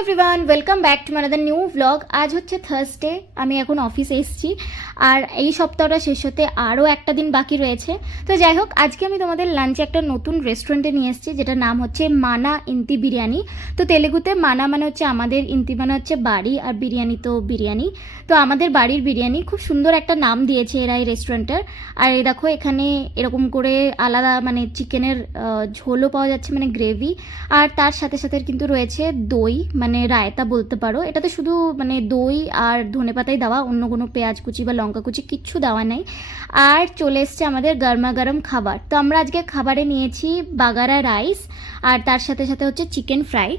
Everyone, welcome back to মানাদার new blog. আজ হচ্ছে থার্সডে, আমি এখন অফিসে এসেছি আর এই সপ্তাহটা শেষ হতে আরও একটা দিন বাকি রয়েছে। তো যাই হোক, আজকে আমি তোমাদের লাঞ্চে একটা নতুন রেস্টুরেন্টে নিয়ে এসেছি যেটার নাম হচ্ছে মানা ইন্তি বিরিয়ানি। তো তেলেগুতে মানা মানে হচ্ছে আমাদের, ইন্তি মানে হচ্ছে বাড়ি, আর বিরিয়ানি তো বিরিয়ানি। তো আমাদের বাড়ির বিরিয়ানি, খুব সুন্দর একটা নাম দিয়েছে এরা এই রেস্টুরেন্টের। আর এই দেখো এখানে এরকম করে আলাদা মানে চিকেনের ঝোলও পাওয়া যাচ্ছে, মানে গ্রেভি, আর তার সাথে সাথে কিন্তু রয়েছে দই, মানে রায়তা বলতে পারো। এটাতে শুধু মানে দই আর ধনেপাতাই দেওয়া, অন্য কোনো পেঁয়াজ কুচি বা লঙ্কা কুচি কিচ্ছু দেওয়া নেই। আর চলে এসছে আমাদের গরমা গরম খাবার। তো আমরা আজকে খাবারে নিয়েছি বাগারা রাইস, আর তার সাথে সাথে হচ্ছে চিকেন ফ্রাই।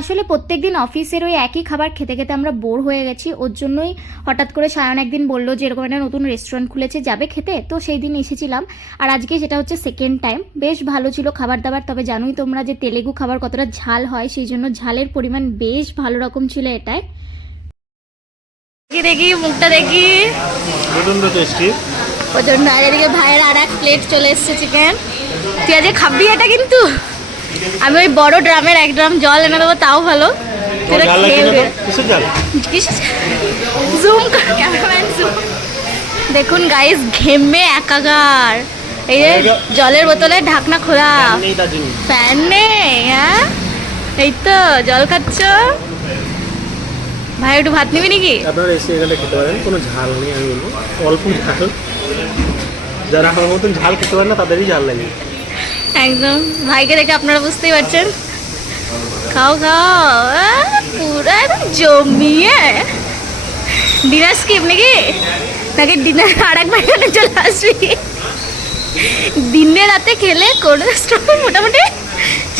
আসলে প্রত্যেকদিন অফিসের ওই একই খাবার খেতে খেতে আমরা বোর হয়ে গেছি, ওর জন্যই হঠাৎ করে সায়ন একদিন বললো যে এরকম একটা নতুন রেস্টুরেন্ট খুলেছে, যাবে খেতে। তো সেই দিন এসেছিলাম, আর আজকে সেটা হচ্ছে সেকেন্ড টাইম। বেশ ভালো ছিল খাবার দাবার, তবে জানোই তোমরা যে তেলেগু খাবার কতটা ঝাল হয়, সেই জন্য ঝালের পরিমাণ বেশ ভালো রকম ছিল এটাই। দেখি মুখটা দেখি, প্রচন্ড টেস্টি, প্রচন্ড। আর এদিকে ভাইয়ের আর এক প্লেট চলে এসছে চিকেন। তুই আজকে খাবি এটা? কিন্তু আমি ওই বড় ড্রামের 1 ড্রাম জল এনে দেবো, তাও ভালো। দেখুন গাইস, ঘেমে একাগার। এই যে জলের বোতলের ঢাকনা খোলা, ফ্যান নেই। হ্যাঁ, এই তো জল খাচ্ছ। ভাই একটু ভাত নিবি নাকি? আপনারা এসে এখানে খেতে পারেন, কোনো ঝাল নেই। আমি বলবো অল্প ঝাল, যারা আমার মতন ঝাল খেতে পারেন না তাদেরই ঝাল লাগে একদম। ভাইকে দেখে আপনারা বুঝতেই পারছেন। খাও খাও, পুরো একদম জমিয়ে। ডিনার স্কিপ নাকি? নাকি ডিনার আর একবার চলে আসবি? দিনে রাতে খেলে কোনো মোটামুটি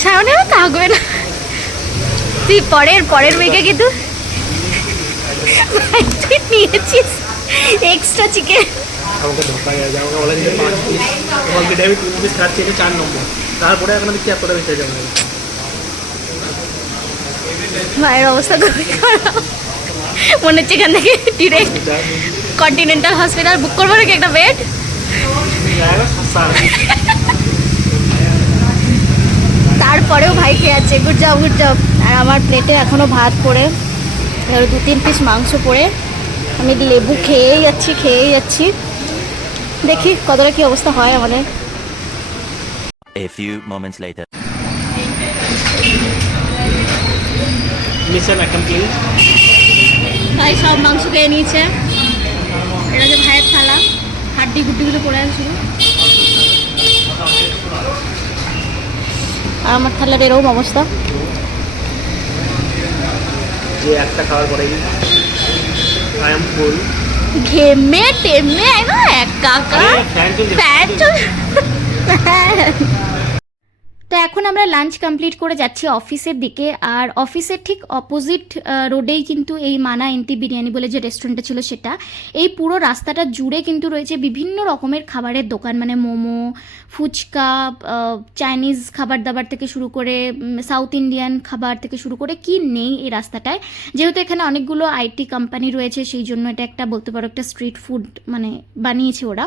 সামনে থাকবে না। তুই পরের উইকে কিন্তু তুই নিয়েছিস এক্সট্রা চিকেন। আমাকে ধোকা গেছে, আমাকে বলা যে 5 পিস, অলরেডি আমি 3 পিস খাচ্ছি, এটা 4 নম্বর। তারপরে এখন আমি কি এতটা বেঁচে যাবো? ভাইয়ের অবস্থা খুবই খারাপ, মনে হচ্ছে এখান থেকে ডিরেক্ট কন্টিনেন্টাল হসপিটাল বুক করবো নাকি একটা বেড। তারপরেও ভাই খেয়ে আছে, গুড জব গুড জব। আর আমার প্লেটে এখনও ভাত পড়ে, ধরো 2-3 পিস মাংস পড়ে, আমি লেবু খেয়েই যাচ্ছি। দেখি কতটা কি অবস্থা হয় আমাদের। A few moments later. Mission complete. ভাই সব মাংস খেয়ে নিয়েছে। এটা যে ভাইয়ের থালা, হাড্ডি গুড্ডিগুলো পড়ে আছে। আর আমার থালার এরকম অবস্থা। যে একটা খাওয়ার পরে আই এম ফুল, ঘেমে টেমে একদম একাকার। ফ্যান চলে। তো এখন আমরা লাঞ্চ কমপ্লিট করে যাচ্ছি অফিসের দিকে। আর অফিসের ঠিক অপোজিট রোডেই কিন্তু এই মানা ইন্তি বিরিয়ানি বলে যে রেস্টুরেন্টটা ছিল সেটা। এই পুরো রাস্তাটা জুড়ে কিন্তু রয়েছে বিভিন্ন রকমের খাবারের দোকান, মানে মোমো, ফুচকা, চাইনিজ খাবার দাবার থেকে শুরু করে সাউথ ইন্ডিয়ান খাবার থেকে শুরু করে কি নেই এই রাস্তাটায়। যেহেতু এখানে অনেকগুলো আইটি কোম্পানি রয়েছে, সেই জন্য এটা একটা বলতে পারো একটা স্ট্রিট ফুড মানে বানিয়েছে ওরা।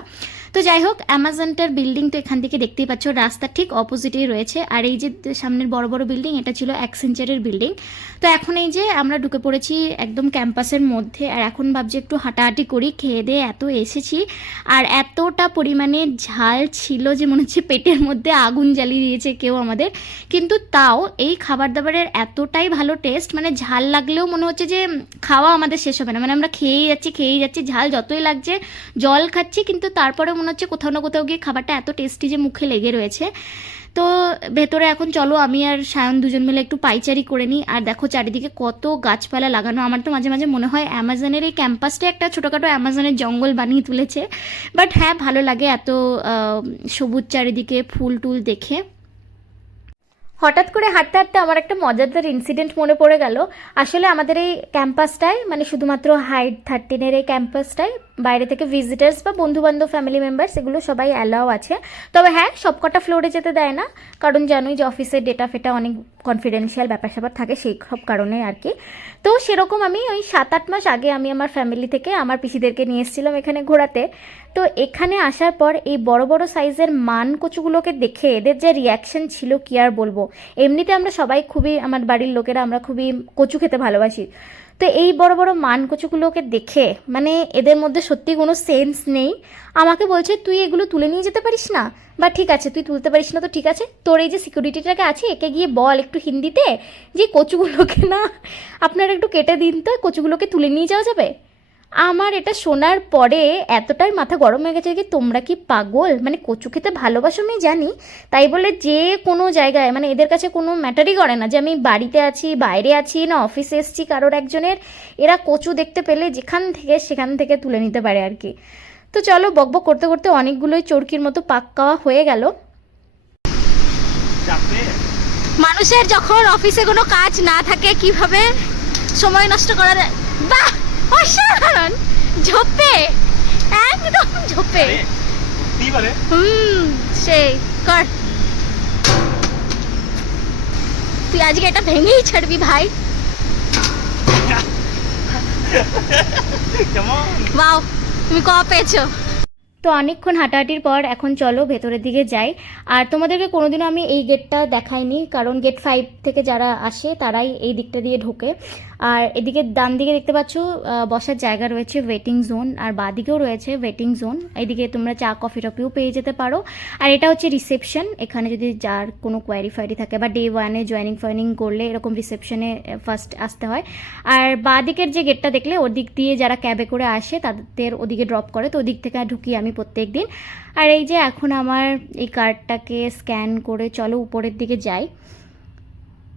তো যাই হোক, অ্যামাজনটার বিল্ডিং তো এখান থেকে দেখতেই পাচ্ছ, রাস্তা ঠিক অপোজিটেই রয়েছে। আর এই যে সামনের বড় বড় বিল্ডিং, এটা ছিল অ্যাকসেঞ্চারের বিল্ডিং। তো এখন এই যে আমরা ঢুকে পড়েছি একদম ক্যাম্পাসের মধ্যে। আর এখন ভাবছি একটু হাঁটাহাঁটি করি, খেয়ে দিয়ে এত এসেছি। আর এতটা পরিমাণে ঝাল ছিল যে মনে হচ্ছে পেটের মধ্যে আগুন জ্বালিয়ে দিয়েছে কেউ আমাদের। কিন্তু তাও এই খাবার দাবারের এতটাই ভালো টেস্ট, মানে ঝাল লাগলেও মনে হচ্ছে যে খাওয়া আমাদের শেষ হবে না। মানে আমরা খেয়েই যাচ্ছি, ঝাল যতই লাগছে জল খাচ্ছি, কিন্তু তারপরে মনে হচ্ছে কোথাও না কোথাও গিয়ে খাবারটা এত টেস্টি যে মুখে লেগে রয়েছে। তো ভেতরে এখন চলো আমি আর সায়ন দুজন মিলে একটু পাইচারি করে নিই। আর দেখো চারিদিকে কত গাছপালা লাগানো। আমার তো মাঝে মাঝে মনে হয় অ্যামাজনের এই ক্যাম্পাসটা একটা ছোটোখাটো অ্যামাজনের জঙ্গল বানিয়ে তুলেছে। বাট হ্যাঁ, ভালো লাগে এত সবুজ চারিদিকে ফুল টুল দেখে। হঠাৎ করে হাঁটতে হাঁটতে আমার একটা মজাদার ইনসিডেন্ট মনে পড়ে গেল। আসলে আমাদের এই ক্যাম্পাসটায়, মানে শুধুমাত্র হাইট 13-এর এই ক্যাম্পাসটায় বাইরে থেকে ভিজিটার্স বা বন্ধুবান্ধব ফ্যামিলি মেম্বার্স এগুলো সবাই অ্যালাও আছে। তবে হ্যাঁ, সবকটা ফ্লোরে যেতে দেয় না, কারণ জানোই যে অফিসের ডেটা ফেটা অনেক কনফিডেন্সিয়াল ব্যাপার স্যাপার থাকে, সেই সব কারণে আর কি। তো সেরকম আমি ওই 7-8 মাস আগে আমি আমার ফ্যামিলি থেকে আমার পিসিদেরকে নিয়ে এসেছিলাম এখানে ঘোরাতে। তো এখানে আসার পর এই বড় বড় সাইজের মান কচুগুলোকে দেখে এদের যে রিয়াকশন ছিল কি আর বলবো। এমনিতে আমরা সবাই খুবই, আমার বাড়ির লোকেরা আমরা খুবই কচু খেতে ভালোবাসি। তো এই বড় বড় মান কচুগুলোকে দেখে মানে এদের মধ্যে সত্যি কোনো সেন্স নেই। আমাকে বলছে তুই এগুলো তুলে নিয়ে যেতে পারিস না, বা ঠিক আছে তুই তুলতে পারিস না তো ঠিক আছে, তোর এই যে সিকিউরিটিটাকে আছে একে গিয়ে বল একটু হিন্দিতে যে কচুগুলোকে না আপনারা একটু কেটে দিন, তো কচুগুলোকে তুলে নিয়ে যাওয়া যাবে। আমার এটা শোনার পরে এতটাই মাথা গরম হয়ে গেছে কি তোমরা কি পাগল, মানে কচু খেতে ভালোবাসো আমি জানি, তাই বলে যে কোনো জায়গায় মানে এদের কাছে কোনো ম্যাটারই করে না যে আমি বাড়িতে আছি, বাইরে আছি, না অফিসে এসেছি কারোর একজনের, এরা কচু দেখতে পেলে সেখান থেকে তুলে নিতে পারে আর কি। তো চলো, বকবক করতে করতে অনেকগুলোই চরকির মতো পাক্কা হয়ে গেল। মানুষের যখন অফিসে কোনো কাজ না থাকে কিভাবে সময় নষ্ট করা যায়, বাহ অসাধারণ, ঝোপে একদম ঝোপে, সেই কর তুই আজকে এটা ভেঙেই ছাড়বি ভাই। বাও, তুমি ক পেয়েছো। তো অনেকক্ষণ হাঁটাহাঁটির পর এখন চলো ভেতরের দিকে যাই। আর তোমাদেরকে কোনোদিনও আমি এই গেটটা দেখাইনি, কারণ গেট 5 থেকে যারা আসে তারাই এই দিকটা দিয়ে ঢোকে। আর এদিকে ডান দিকে দেখতে পাচ্ছ বসার জায়গা রয়েছে, ওয়েটিং জোন, আর বাঁ দিকেও রয়েছে ওয়েটিং জোন। এইদিকে তোমরা চা কফি টফিও পেয়ে যেতে পারো। আর এটা হচ্ছে রিসেপশন, এখানে যদি যার কোনো কোয়ারি ফায়ারি থাকে বা ডে 1-এ জয়েনিং ফয়েনিং করলে এরকম রিসেপশনে ফার্স্ট আসতে হয়। আর বাঁ দিকের যে গেটটা দেখলে ওদিক দিয়ে যারা ক্যাবে করে আসে তাদের ওদিকে ড্রপ করে, তো ওদিক থেকে ঢুকি আমি প্রত্যেক দিন। আর এই যে এখন আমার এই কার্ডটাকে স্ক্যান করে চলো উপরের দিকে যাই।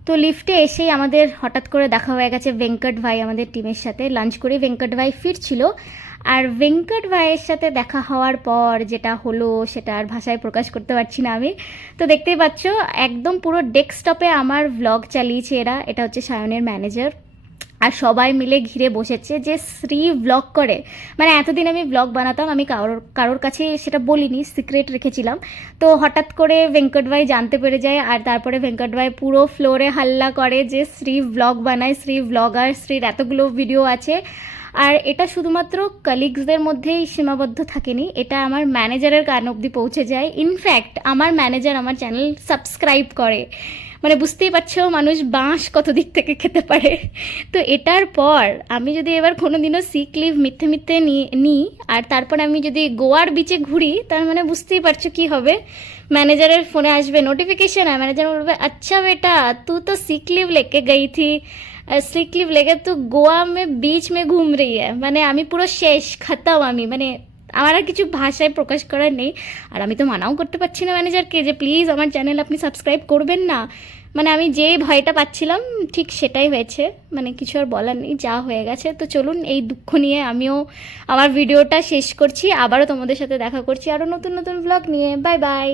তো লিফটে এসেই আমাদের হঠাৎ করে দেখা হয়ে গেছে ভেঙ্কট ভাই আমাদের টিমের সাথে। লাঞ্চ করে ভেঙ্কট ভাই ফিরছিল, আর ভেঙ্কট ভাইয়ের সাথে দেখা হওয়ার পর যেটা হলো সেটা আর ভাষায় প্রকাশ করতে পারছি না আমি। তো দেখতেই পাচ্ছ একদম পুরো ডেস্কটপে আমার ভ্লগ চালিয়েছে এরা। এটা হচ্ছে সায়নের ম্যানেজার, আর সবাই মিলে ঘিরে বসেছে যে শ্রী ব্লগ করে। মানে এতদিন আমি ব্লগ বানাতাম, আমি কারোর কাছে সেটা বলিনি, সিক্রেট রেখেছিলাম। তো হঠাৎ করে ভেঙ্কট ভাই জানতে পেরে যায়, আর তারপরে ভেঙ্কট ভাই পুরো ফ্লোরে হাল্লা করে যে শ্রী ব্লগ বানায়, শ্রী ব্লগার, শ্রীর এতগুলো ভিডিও আছে। আর এটা শুধুমাত্র কলিগসদের মধ্যেই সীমাবদ্ধ থাকেনি, এটা আমার ম্যানেজারের কান অবধি পৌঁছে যায়। ইনফ্যাক্ট আমার ম্যানেজার আমার চ্যানেল সাবস্ক্রাইব করে, মানে বুঝতেই পারছো মানুষ বাঁশ কত দিক থেকে খেতে পারে। তো এটার পর আমি যদি এবার কোনো দিনও সিক লিভ মিথ্যে নিই আর তারপর আমি যদি গোয়ার বিচে ঘুরি, তার মানে বুঝতেই পারছো কি হবে। ম্যানেজারের ফোনে আসবে নোটিফিকেশন, আর ম্যানেজার বলবে আচ্ছা বেটা तू तो सिक लीव लेके गई थी, सिक लीव लेके तू गोवा में बीच में घूम रही है। মানে আমি পুরো শেষ, খতম আমি, মানে আমার আর কিছু ভাষায় প্রকাশ করার নেই। আর আমি তো মানাও করতে পারছি না ম্যানেজারকে যে প্লিজ আমার চ্যানেল আপনি সাবস্ক্রাইব করবেন না। মানে আমি যে ভয়টা পাচ্ছিলাম ঠিক সেটাই হয়েছে, মানে কিছু আর বলার নেই, যা হয়ে গেছে। তো চলুন এই দুঃখ নিয়ে আমিও আমার ভিডিওটা শেষ করছি, আবারও তোমাদের সাথে দেখা করছি আরও নতুন নতুন ব্লগ নিয়ে। Bye bye.